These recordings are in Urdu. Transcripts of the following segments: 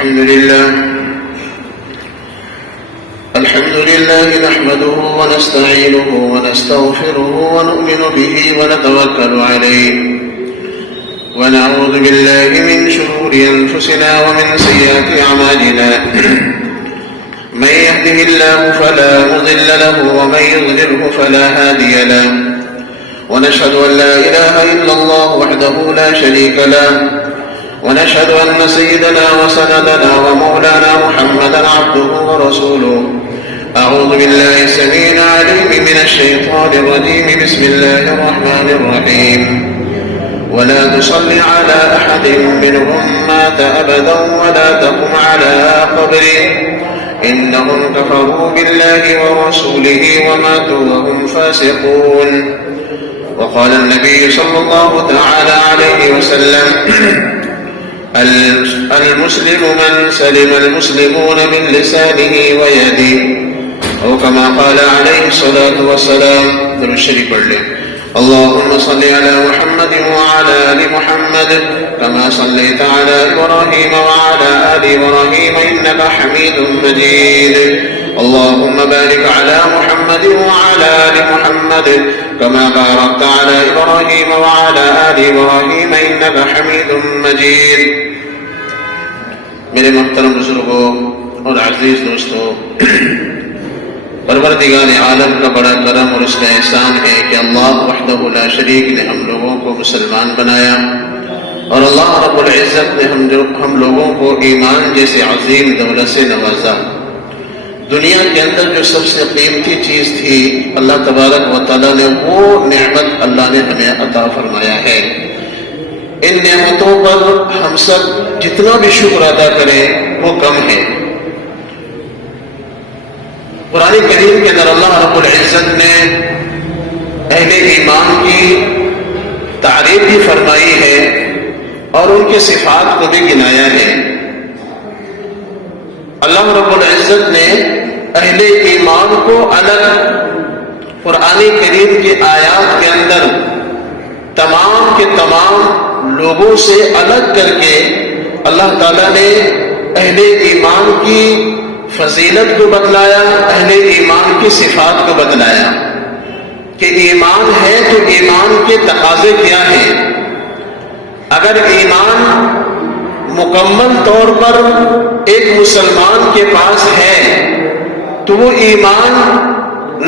الحمد لله نحمده ونستعينه ونستغفره ونؤمن به ونتوكل عليه ونعوذ بالله من شرور أنفسنا ومن سيئات أعمالنا من يهده الله فلا مضل له ومن يضلله فلا هادي له ونشهد أن لا إله إلا الله وحده لا شريك له ونشهد أن سيدنا وسندنا ومولانا محمدا عبده ورسوله أعوذ بالله السميع العليم من الشيطان الرجيم بسم الله الرحمن الرحيم ولا تصل على أحد منهم مات أبدا ولا تقم على قبره إنهم كفروا بالله ورسوله وماتوا وهم فاسقون وقال النبي صلى الله تعالى عليه وسلم المسلم من سلم المسلمون من لسانه ويده أو كما قال عليه الصلاة والسلام. درود شریف پڑھ لیں. اللهم صل على محمد وعلى آل محمد كما صليت على إبراهيم وعلى آل إبراهيم إنك حميد مجيد. اللهم بارك على محمد وعلى آل محمد كما باركت على إبراهيم وعلى آل إبراهيم إنك حميد مجيد. میرے محترم بزرگوں اور عزیز دوستوں، پروردگار عالم کا بڑا کرم اور اس کا احسان ہے کہ اللہ وحدہ لا شریک نے ہم لوگوں کو مسلمان بنایا، اور اللہ رب العزت نے ہم لوگوں کو ایمان جیسے عظیم دولت سے نوازا. دنیا کے اندر جو سب سے قیمتی چیز تھی اللہ تبارک و تعالیٰ نے وہ نعمت اللہ نے ہمیں عطا فرمایا ہے. ان نعمتوں پر ہم سب جتنا بھی شکر ادا کریں وہ کم ہے. قرآن کریم کے اندر اللہ رب العزت نے اہل ایمان کی تعریف بھی فرمائی ہے اور ان کے صفات کو بھی گنایا ہے. اللہ رب العزت نے اہل ایمان کو الگ قرآن کریم کی آیات کے اندر تمام کے تمام لوگوں سے الگ کر کے اللہ تعالیٰ نے اہل ایمان کی فضیلت کو بتلایا، اہل ایمان کی صفات کو بتلایا کہ ایمان ہے تو ایمان کے تقاضے کیا ہیں. اگر ایمان مکمل طور پر ایک مسلمان کے پاس ہے تو وہ ایمان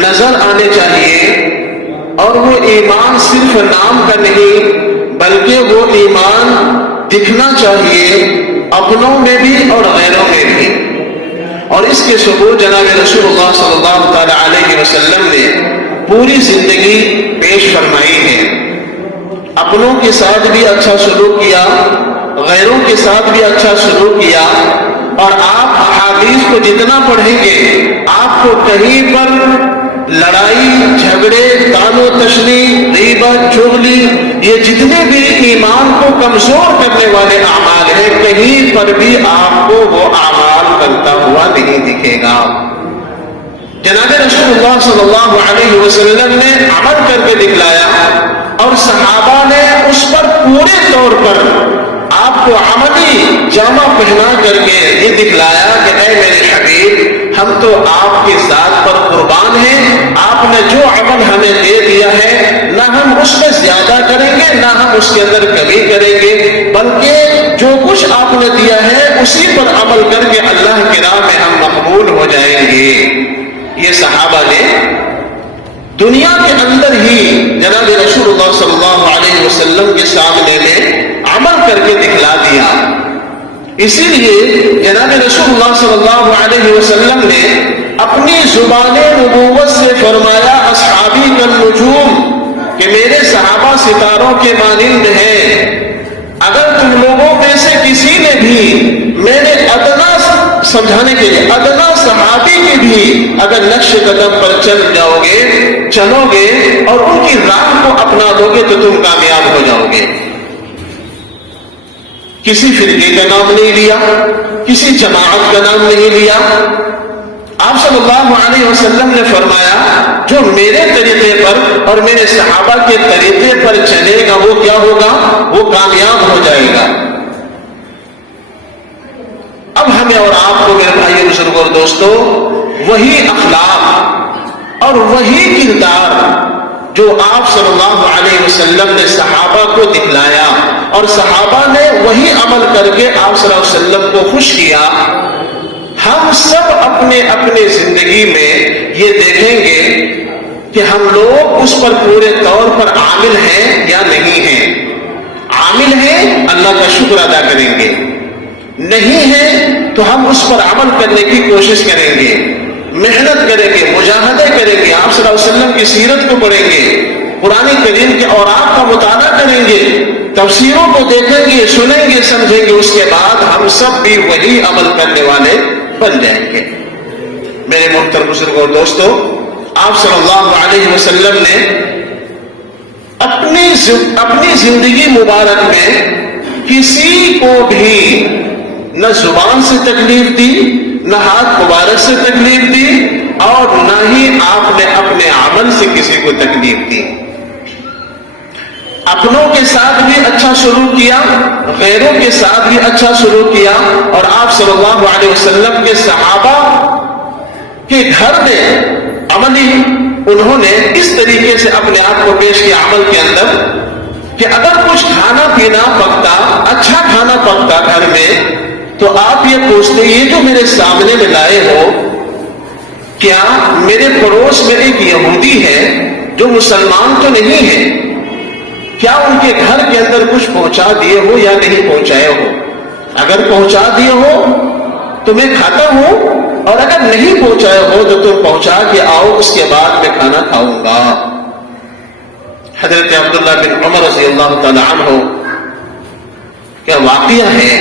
نظر آنے چاہیے، اور وہ ایمان صرف نام کا نہیں بلکہ وہ ایمان دکھنا چاہیے اپنوں میں بھی اور غیروں میں بھی. اور اس کے ثبوت جناب رسول اللہ صلی اللہ تعالی علیہ وسلم نے پوری زندگی پیش فرمائی ہے. اپنوں کے ساتھ بھی اچھا سلوک کیا، غیروں کے ساتھ بھی اچھا سلوک کیا. اور آپ احادیث کو جتنا پڑھیں گے آپ کو کہیں پر لڑائی جھگڑے تان و تشنی غیبت چغلی یہ جتنے بھی ایمان کو کمزور کرنے والے اعمال ہیں کہیں پر بھی آپ کو وہ اعمال کرتا ہوا نہیں دکھے گا. جناب رسول اللہ صلی اللہ علیہ وسلم نے عمل کر کے دکھلایا اور صحابہ نے اس پر پورے طور پر آپ کو عملی جامہ پہنا کر کے یہ دکھلایا کہ اے میرے حبیب ہم تو آپ کی ذات پر قربان ہیں. آپ نے جو عمل ہمیں دے دیا ہے نہ ہم اس میں زیادہ کریں گے نہ ہم اس کے اندر کمی کریں گے، بلکہ جو کچھ آپ نے دیا ہے اسی پر عمل کر کے اللہ کی راہ میں ہم مقبول ہو جائیں گے. یہ صحابہ نے دنیا کے اندر ہی جناب رسول اللہ صلی اللہ علیہ وسلم کے سامنے میں عمل کر کے دکھلا دیا. اسی لیے جناب رسول اللہ صلی اللہ علیہ وسلم نے اپنی زبان نبوت سے فرمایا اصحابی کالنجوم کہ میرے صحابہ ستاروں کے مانند ہیں. اگر تم لوگوں میں سے کسی نے بھی میرے ادنا سمجھانے کے لیے ادنا صحابی کی بھی اگر نقش قدم پر چلو گے اور ان کی راہ کو اپنا دو گے تو تم کامیاب ہو جاؤ گے. کسی فرقے کا نام نہیں لیا، کسی جماعت کا نام نہیں لیا. آپ صلی اللہ علیہ وسلم نے فرمایا جو میرے طریقے پر اور میرے صحابہ کے طریقے پر چلے گا وہ کیا ہوگا؟ وہ کامیاب ہو جائے گا. اب آپ کو میرے بھائی بزرگوں اور دوستو وہی اخلاق اور وہی کردار جو آپ صلی اللہ علیہ وسلم نے صحابہ کو دکھلایا اور صحابہ نے وہی عمل کر کے آپ صلی اللہ علیہ وسلم کو خوش کیا، ہم سب اپنے اپنے زندگی میں یہ دیکھیں گے کہ ہم لوگ اس پر پورے طور پر عامل ہیں یا نہیں ہیں۔ عامل ہیں اللہ کا شکر ادا کریں گے، نہیں ہیں تو ہم اس پر عمل کرنے کی کوشش کریں گے، محنت کریں گے، مجاہدے کریں گے، آپ صلی اللہ علیہ وسلم کی سیرت کو پڑھیں گے، قرآن کریم کے اوراق کا مطالعہ کریں گے، تفسیروں کو دیکھیں گے، سنیں گے، سمجھیں گے، اس کے بعد ہم سب بھی وہی عمل کرنے والے بن جائیں گے۔ میرے محترم بزرگوں اور دوستو، آپ صلی اللہ علیہ وسلم نے اپنی زندگی مبارک میں کسی کو بھی نہ زبان سے تکلیف دی، نہ ہاتھ مبارک سے تکلیف دی، اور نہ ہی آپ نے اپنے عمل سے کسی کو تکلیف دی۔ اپنوں کے ساتھ بھی اچھا سلوک کیا، غیروں کے ساتھ بھی اچھا سلوک کیا، اور آپ صلی اللہ علیہ وسلم کے صحابہ کے گھر میں عملی انہوں نے اس طریقے سے اپنے آپ کو پیش کیا عمل کے اندر کہ اگر کچھ کھانا پینا پکتا، اچھا کھانا پکتا گھر میں، تو آپ یہ پوچھتے یہ جو میرے سامنے میں لائے ہو، کیا میرے پڑوس میں ایک یہودی ہے جو مسلمان تو نہیں ہے، کیا ان کے گھر کے اندر کچھ پہنچا دیے ہو یا نہیں پہنچائے ہو؟ اگر پہنچا دیے ہو تو میں کھاتا ہوں، اور اگر نہیں پہنچائے ہو تو تم پہنچا کے آؤ، اس کے بعد میں کھانا کھاؤں گا۔ حضرت عبداللہ بن عمر رضی اللہ تعالی عنہ کا واقعہ ہے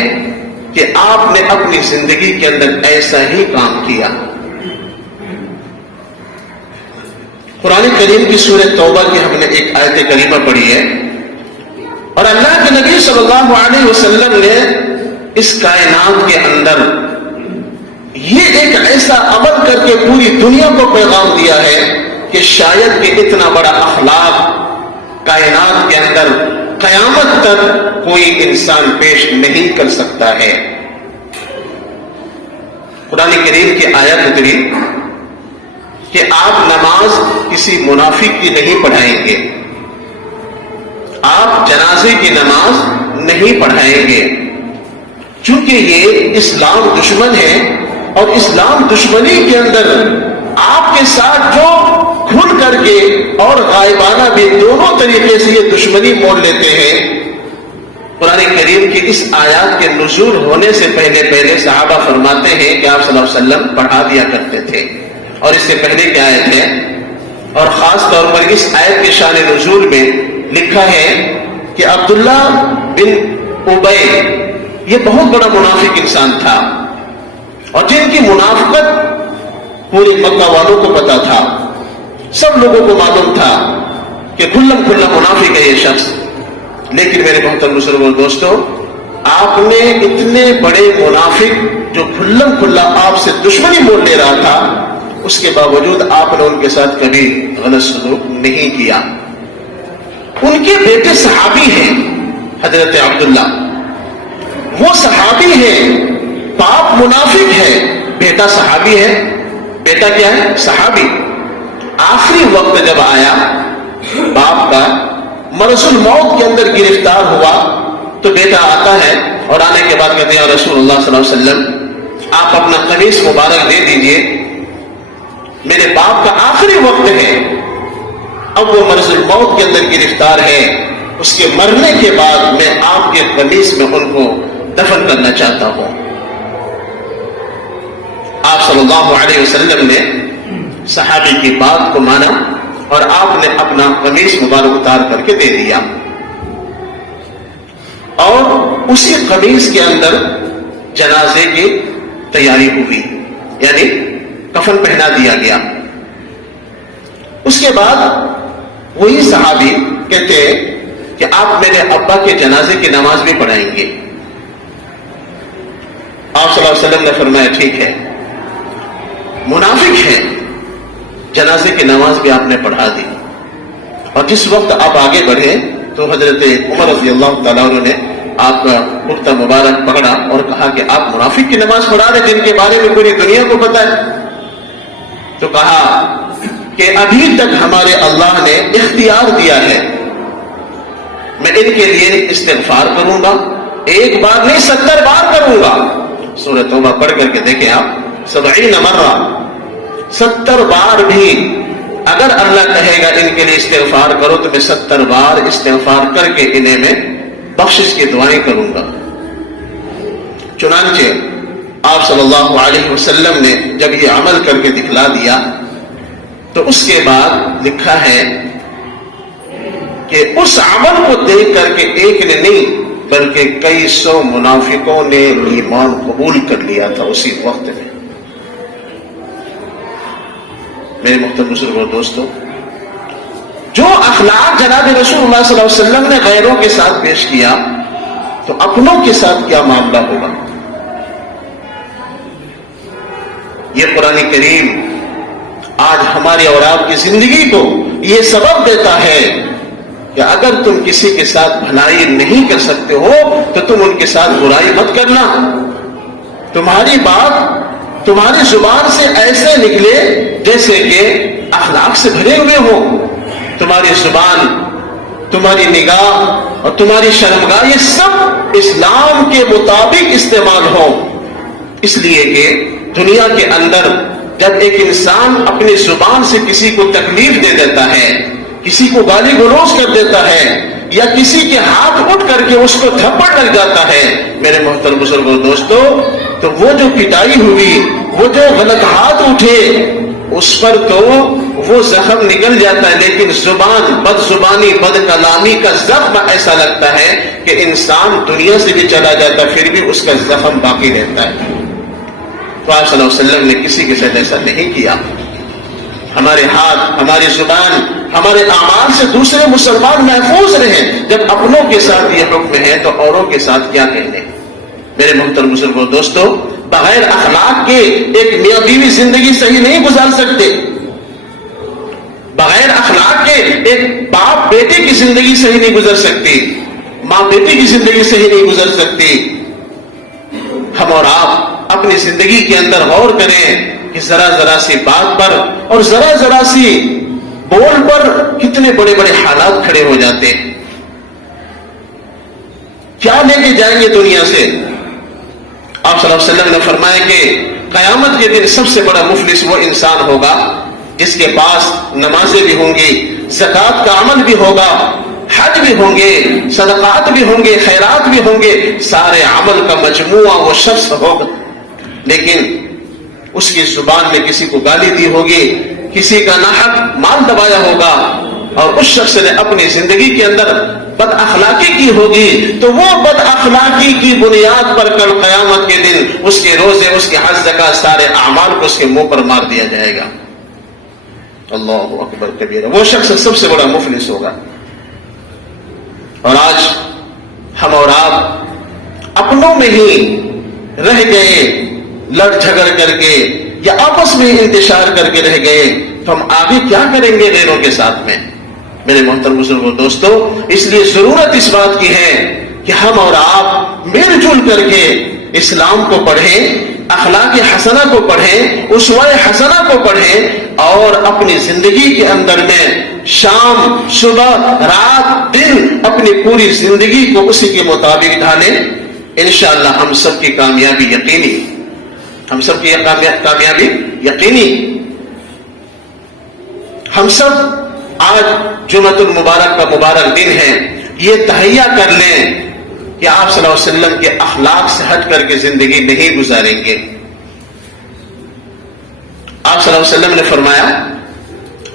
کہ آپ نے اپنی زندگی کے اندر ایسا ہی کام کیا۔ قرآن کریم کی سورہ توبہ کی ہم نے ایک آیت کریمہ پڑھی ہے، اور اللہ کے نبی صلی اللہ علیہ وسلم نے اس کائنات کے اندر یہ ایک ایسا عمل کر کے پوری دنیا کو پیغام دیا ہے کہ شاید کہ اتنا بڑا اخلاق کائنات کے اندر قیامت تک کوئی انسان پیش نہیں کر سکتا ہے۔ قرآن کریم کی آیت اتری کہ آپ نماز کسی منافق کی نہیں پڑھائیں گے، آپ جنازے کی نماز نہیں پڑھائیں گے، چونکہ یہ اسلام دشمن ہے، اور اسلام دشمنی کے اندر آپ کے ساتھ جو کھل کر کے اور غائبانہ بھی دونوں طریقے سے یہ دشمنی مول لیتے ہیں۔ قرآن کریم کی اس آیات کے نزول ہونے سے پہلے صحابہ فرماتے ہیں کہ آپ صلی اللہ علیہ وسلم پڑھا دیا کرتے تھے، اور اس سے پہلے کیا آیت ہے، اور خاص طور پر اس آیت کے شان نزول میں لکھا ہے کہ عبداللہ بن ابی یہ بہت بڑا منافق انسان تھا، اور جن کی منافقت پوری مکہ والوں کو پتا تھا، سب لوگوں کو معلوم تھا کہ کھلم کھلا منافق ہے یہ شخص۔ لیکن میرے محترم بزرگوں اور دوستو، آپ نے اتنے بڑے منافق جو کھلم کھلا آپ سے دشمنی مول لے رہا تھا، اس کے باوجود آپ نے ان کے ساتھ کبھی غلط سلوک نہیں کیا۔ ان کے بیٹے صحابی ہیں، حضرت عبداللہ، وہ صحابی ہیں، باپ منافق ہے، بیٹا صحابی ہے۔ بیٹا کیا ہے؟ صحابی۔ آخری وقت جب آیا باپ کا، مرض الموت کے اندر گرفتار ہوا، تو بیٹا آتا ہے اور آنے کے بعد کہتے ہیں یا رسول اللہ صلی اللہ علیہ وسلم آپ اپنا قمیص مبارک دے دیجئے، میرے باپ کا آخری وقت ہے، اب وہ مرض الموت کے اندر گرفتار ہے، اس کے مرنے کے بعد میں آپ کے قمیص میں ان کو دفن کرنا چاہتا ہوں۔ آپ صلی اللہ علیہ وسلم نے صحابی کی بات کو مانا، اور آپ نے اپنا قمیص مبارک اتار کر کے دے دیا، اور اسی قمیص کے اندر جنازے کی تیاری ہوئی، یعنی کفن پہنا دیا گیا۔ اس کے بعد وہی صحابی کہتے ہیں کہ آپ میرے ابا کے جنازے کی نماز بھی پڑھائیں گے۔ آپ صلی اللہ علیہ وسلم نے فرمایا ٹھیک ہے، منافق ہے، جنازے کی نماز بھی آپ نے پڑھا دی۔ اور جس وقت آپ آگے بڑھے تو حضرت عمر رضی اللہ تعالیٰ عنہ نے آپ کا کرتا مبارک پکڑا اور کہا کہ آپ منافق کی نماز پڑھا رہے جن کے بارے میں پوری دنیا کو پتا ہے. تو کہا کہ ابھی تک ہمارے اللہ نے اختیار دیا ہے، میں ان کے لیے استغفار کروں گا، ایک بار نہیں 70 بار کروں گا. سورہ توبہ پڑھ کر کے دیکھیں آپ، 70 مرہ، 70 بار بھی اگر اللہ کہے گا ان کے لیے استغفار کرو تو میں 70 بار استغفار کر کے انہیں میں بخشش کی دعائیں کروں گا. چنانچہ آپ صلی اللہ علیہ وسلم نے جب یہ عمل کر کے دکھلا دیا تو اس کے بعد لکھا ہے کہ اس عمل کو دیکھ کر کے ایک نے نہیں بلکہ کئی سو منافقوں نے ایمان قبول کر لیا تھا اسی وقت میں. میرے محترم بزرگوں دوستوں، جو اخلاق جناب رسول اللہ صلی اللہ علیہ وسلم نے غیروں کے ساتھ پیش کیا تو اپنوں کے ساتھ کیا معاملہ ہوگا. یہ قرآن کریم آج ہماری اور آپ کی زندگی کو یہ سبق دیتا ہے کہ اگر تم کسی کے ساتھ بھلائی نہیں کر سکتے ہو تو تم ان کے ساتھ برائی مت کرنا. تمہاری بات تمہاری زبان سے ایسے نکلے جیسے کہ اخلاق سے بھرے ہوئے ہو. تمہاری زبان، تمہاری نگاہ اور تمہاری شرمگاہ یہ سب اسلام کے مطابق استعمال ہو. اس لیے کہ دنیا کے اندر جب ایک انسان اپنی زبان سے کسی کو تکلیف دے دیتا ہے، کسی کو گالی گلوچ کر دیتا ہے یا کسی کے ہاتھ اٹھ کر کے اس کو تھپڑ لگ جاتا ہے، میرے محترم بزرگوں دوستوں، تو وہ جو پٹائی ہوئی، وہ جو غلط ہاتھ اٹھے، اس پر تو وہ زخم نکل جاتا ہے، لیکن زبان، بد زبانی، بد کلامی کا زخم ایسا لگتا ہے کہ انسان دنیا سے بھی چلا جاتا ہے پھر بھی اس کا زخم باقی رہتا ہے. تو آپ صلی اللہ علیہ وسلم نے کسی کے ساتھ ایسا نہیں کیا. ہمارے ہاتھ، ہماری زبان، ہمارے اعمال سے دوسرے مسلمان محفوظ رہیں. جب اپنوں کے ساتھ یہ حکم ہے تو اوروں کے ساتھ کیا کہنے. میرے محترم بزرگوں دوستوں، بغیر اخلاق کے ایک میاں بیوی زندگی صحیح نہیں گزار سکتے. بغیر اخلاق کے ایک باپ بیٹے کی زندگی صحیح نہیں گزر سکتی، ماں بیٹی کی زندگی صحیح نہیں گزر سکتی. ہم اور آپ اپنی زندگی کے اندر غور کریں کہ ذرا ذرا سی بات پر اور ذرا ذرا سی بول پر کتنے بڑے بڑے حالات کھڑے ہو جاتے ہیں. کیا لے کے جائیں گے دنیا سے؟ آپ صلی اللہ علیہ وسلم نے فرمایا کہ قیامت کے دن سب سے بڑا مفلس وہ انسان ہوگا جس کے پاس نمازیں بھی ہوں گی، زکوٰۃ کا عمل بھی ہوگا، حج بھی ہوں گے، صدقات بھی ہوں گے، خیرات بھی ہوں گے، سارے عمل کا مجموعہ وہ شخص ہوگا، لیکن اس کی زبان میں کسی کو گالی دی ہوگی، کسی کا ناحق مال دبایا ہوگا اور اس شخص نے اپنی زندگی کے اندر بد اخلاقی کی ہوگی، تو وہ بد اخلاقی کی بنیاد پر کل قیامت کے دن اس کے روزے، اس کے حج، زکوٰۃ، سارے اعمال کو اس کے منہ پر مار دیا جائے گا. اللہ اکبر کبیرہ. وہ شخص سب سے بڑا مفلس ہوگا. اور آج ہم اور آپ اپنوں میں ہی رہ گئے، لڑ جھگڑ کر کے یا آپس میں انتشار کر کے رہ گئے، تو ہم آگے کیا کریں گے غیروں کے ساتھ میں؟ میرے محترم بزرگوں دوستوں، اس لیے ضرورت اس بات کی ہے کہ ہم اور آپ مل جل کر کے اسلام کو پڑھیں، اخلاق حسنہ کو پڑھیں، اسوہ حسنہ کو پڑھیں اور اپنی زندگی کے اندر میں شام، صبح، رات، دن اپنی پوری زندگی کو اسی کے مطابق ڈھالیں. انشاءاللہ ہم سب کی کامیابی یقینی، ہم سب کی کامیابی یقینی. ہم سب آج جمعۃ المبارک کا مبارک دن ہے، یہ تہیہ کر لیں کہ آپ صلی اللہ علیہ وسلم کے اخلاق سے ہٹ کر کے زندگی نہیں گزاریں گے. آپ صلی اللہ علیہ وسلم نے فرمایا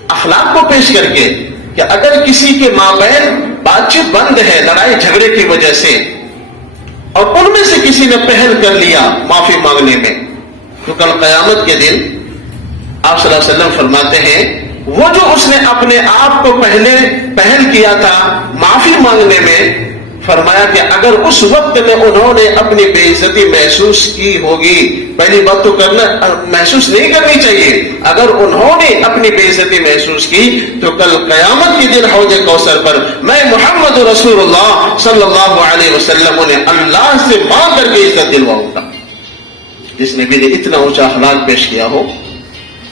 اخلاق کو پیش کر کے کہ اگر کسی کے مابین بات چیت بند ہے لڑائی جھگڑے کی وجہ سے اور ان میں سے کسی نے پہل کر لیا معافی مانگنے میں، تو کل قیامت کے دن آپ صلی اللہ علیہ وسلم فرماتے ہیں وہ جو اس نے اپنے آپ کو پہلے پہل کیا تھا معافی مانگنے میں، فرمایا کہ اگر اس وقت میں انہوں نے اپنی بے عزتی محسوس کی ہوگی پہلی بات تو کرنا محسوس نہیں کرنی چاہیے. اگر انہوں نے اپنی بے عزتی محسوس کی تو کل قیامت کے دن حوض کوثر پر میں محمد رسول اللہ صلی اللہ علیہ وسلم انہیں اللہ سے مانگ کر کے عزت دلواؤں گا. جس نے بھی اتنا اونچا اخلاق پیش کیا ہو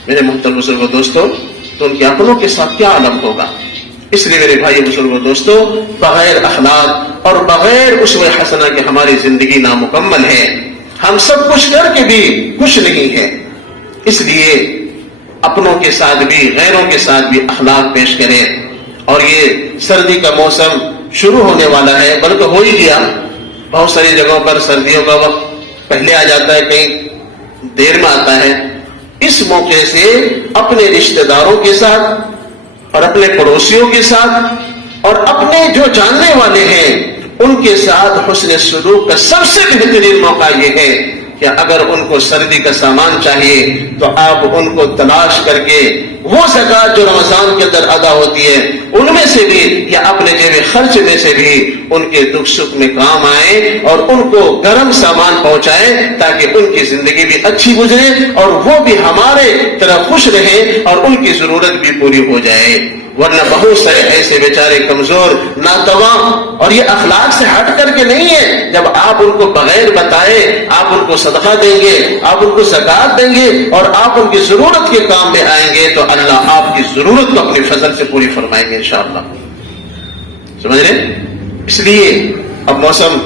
میرے محترم بزرگوں دوستوں, تو ان کے اپنوں کے ساتھ کیا عالم ہوگا. اس لیے میرے بھائی بزرگوں دوستوں, بغیر اخلاق اور بغیر اسوہ حسنہ کے ہماری زندگی نامکمل ہے. ہم سب کچھ کر کے بھی کچھ نہیں ہے. اس لیے اپنوں کے ساتھ بھی غیروں کے ساتھ بھی اخلاق پیش کریں. اور یہ سردی کا موسم شروع ہونے والا ہے, بلکہ ہو ہی گیا. بہت ساری جگہوں پر سردیوں کا وقت پہلے آ جاتا ہے, کہیں دیر میں آتا ہے. اس موقع سے اپنے رشتہ داروں کے ساتھ اور اپنے پڑوسیوں کے ساتھ اور اپنے جو جاننے والے ہیں ان کے ساتھ حسن سلوک کا سب سے بہترین موقع یہ ہے کہ اگر ان کو سردی کا سامان چاہیے تو آپ ان کو تلاش کر کے وہ زکوٰۃ جو رمضان کے اندر ادا ہوتی ہے ان میں سے بھی یا اپنے جیب خرچ میں سے بھی ان کے دکھ سکھ میں کام آئے اور ان کو گرم سامان پہنچائے تاکہ ان کی زندگی بھی اچھی گزرے اور وہ بھی ہمارے طرح خوش رہیں اور ان کی ضرورت بھی پوری ہو جائے. ورنہ بہت سارے ایسے بیچارے کمزور ناتواں, اور یہ اخلاق سے ہٹ کر کے نہیں ہے. جب آپ ان کو بغیر بتائے آپ ان کو صدقہ دیں گے, آپ ان کو زکوٰۃ دیں گے اور آپ ان کی ضرورت کے کام میں آئیں گے تو اللہ آپ کی ضرورت کو اپنے فضل سے پوری فرمائیں گے انشاءاللہ. سمجھ رہے؟ اس لیے اب موسم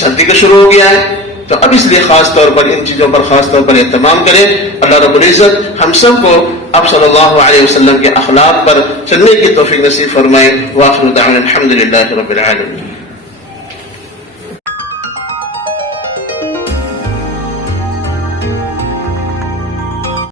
سردی کا شروع ہو گیا ہے تو اب اس لیے خاص طور پر ان چیزوں پر خاص طور پر اہتمام کریں. اللہ رب العزت ہم سب کو اب صلی اللہ علیہ وسلم کے اخلاق پر چلنے کی توفیق نصیب فرمائے. وآخر دعوانا الحمد للہ رب العالمین.